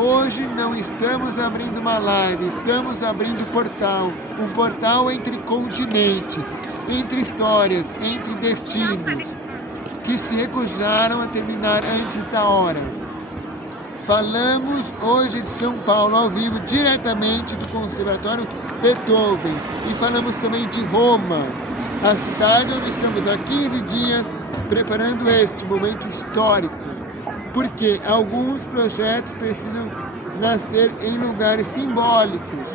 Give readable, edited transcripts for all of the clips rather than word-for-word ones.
Hoje não estamos abrindo uma live, estamos abrindo um portal entre continentes, entre histórias, entre destinos, que se recusaram a terminar antes da hora. Falamos hoje de São Paulo, ao vivo, diretamente do Conservatório Beethoven, e falamos também de Roma, a cidade onde estamos há 15 dias preparando este momento histórico, porque alguns projetos precisam nascer em lugares simbólicos,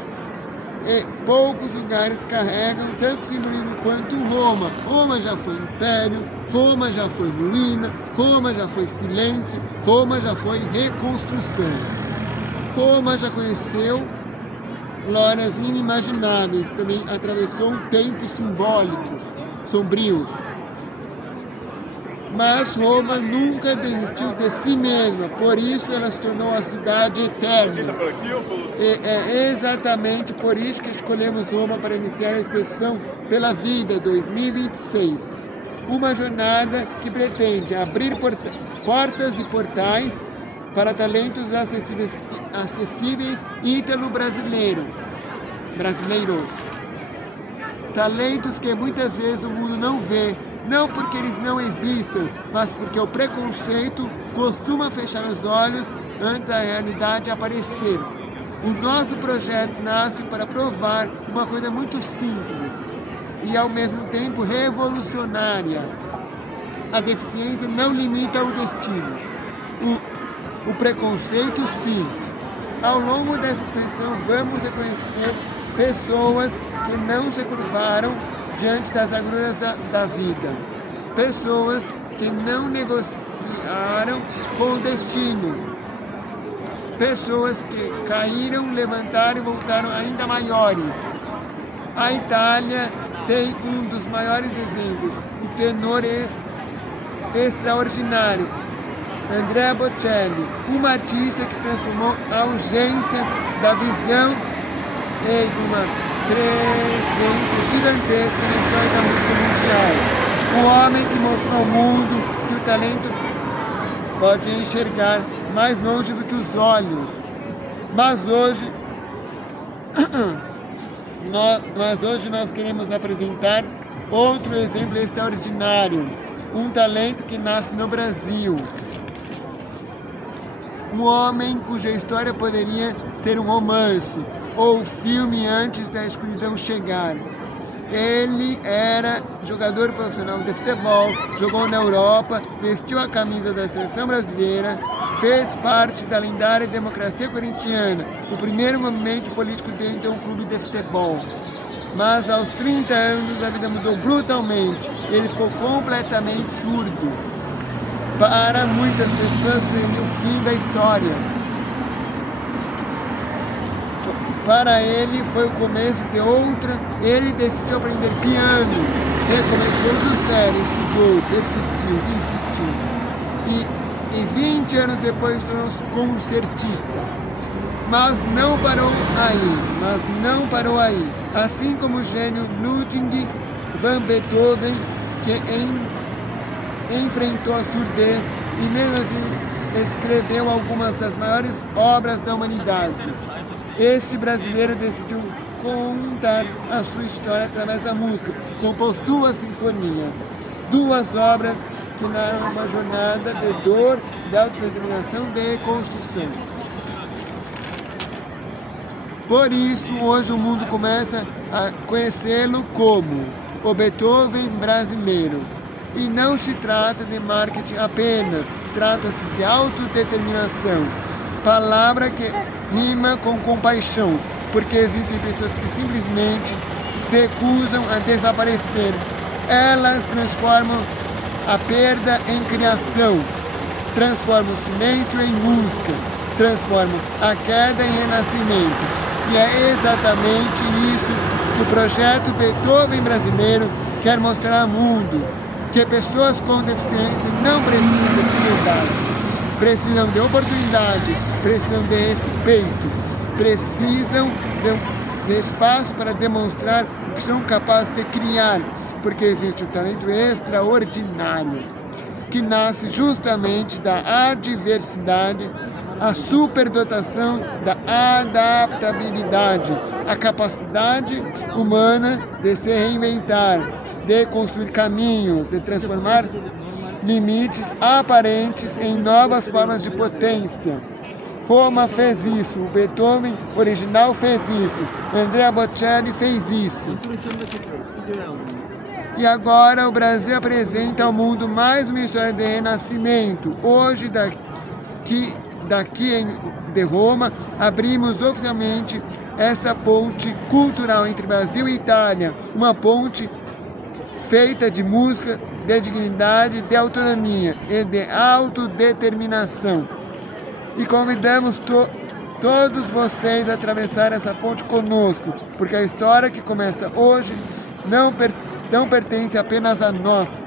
e poucos lugares carregam tanto simbolismo quanto Roma. Roma já foi império, Roma já foi ruína, Roma já foi silêncio, Roma já foi reconstrução. Roma já conheceu glórias inimagináveis, também atravessou tempos simbólicos, sombrios. Mas Roma nunca desistiu de si mesma, por isso ela se tornou a cidade eterna. E é exatamente por isso que escolhemos Roma para iniciar a exposição Pela Vida 2026. Uma jornada que pretende abrir portas e portais para talentos acessíveis ítalo-brasileiros. Talentos que muitas vezes o mundo não vê, não porque eles não existam, mas porque o preconceito costuma fechar os olhos antes da realidade aparecer. O nosso projeto nasce para provar uma coisa muito simples e ao mesmo tempo revolucionária. A deficiência não limita o destino. O preconceito, sim. Ao longo dessa expansão, vamos reconhecer pessoas que não se curvaram diante das agruras da vida. Pessoas que não negociaram com o destino. Pessoas que caíram, levantaram e voltaram ainda maiores. A Itália tem um dos maiores exemplos, o tenor extraordinário, Andrea Bocelli, uma artista que transformou a ausência da visão em uma presença gigantesca na história da música mundial. O homem que mostrou ao mundo que o talento pode enxergar mais longe do que os olhos. Mas hoje nós queremos apresentar outro exemplo extraordinário, um talento que nasce no Brasil. Um homem cuja história poderia ser um romance ou filme antes da escuridão chegar. Ele era jogador profissional de futebol, jogou na Europa, vestiu a camisa da seleção brasileira, fez parte da lendária democracia corintiana, o primeiro movimento político dentro de um clube de futebol. Mas aos 30 anos a vida mudou brutalmente, ele ficou completamente surdo. Para muitas pessoas seria o fim da história. Para ele foi o começo de outra. Ele decidiu aprender piano, recomeçou do zero, estudou, persistiu, insistiu. E 20 anos depois tornou-se concertista. Mas não parou aí. Assim como o gênio Ludwig van Beethoven, que enfrentou a surdez e mesmo assim escreveu algumas das maiores obras da humanidade. Esse brasileiro decidiu contar a sua história através da música. Compôs 2 sinfonias, 2 obras que narram uma jornada de dor, de autodeterminação, de reconstrução. Por isso, hoje o mundo começa a conhecê-lo como o Beethoven brasileiro. E não se trata de marketing apenas, trata-se de autodeterminação. Palavra que rima com compaixão, porque existem pessoas que simplesmente se recusam a desaparecer. Elas transformam a perda em criação, transformam o silêncio em música, transformam a queda em renascimento. E é exatamente isso que o projeto Beethoven brasileiro quer mostrar ao mundo, que pessoas com deficiência não precisam de liberdade, precisam de oportunidade, precisam de respeito, precisam de espaço para demonstrar o que são capazes de criar, porque existe um talento extraordinário que nasce justamente da adversidade, a superdotação da adaptabilidade, a capacidade humana de se reinventar, de construir caminhos, de transformar limites aparentes em novas formas de potência. Roma fez isso, o Beethoven original fez isso, Andrea Bocelli fez isso. E agora o Brasil apresenta ao mundo mais uma história de renascimento. Hoje, daqui de Roma, abrimos oficialmente esta ponte cultural entre Brasil e Itália, uma ponte feita de música, de dignidade, de autonomia e de autodeterminação. E convidamos todos vocês a atravessar essa ponte conosco, porque a história que começa hoje não pertence apenas a nós.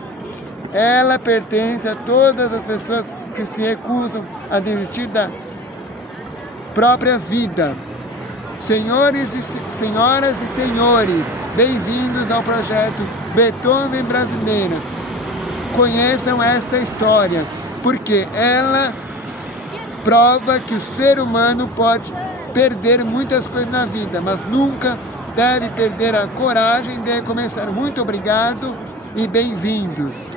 Ela pertence a todas as pessoas que se recusam a desistir da própria vida. Senhoras e senhores, bem-vindos ao projeto Beethoven Brasileira. Conheçam esta história, porque ela prova que o ser humano pode perder muitas coisas na vida, mas nunca deve perder a coragem de recomeçar. Muito obrigado e bem-vindos.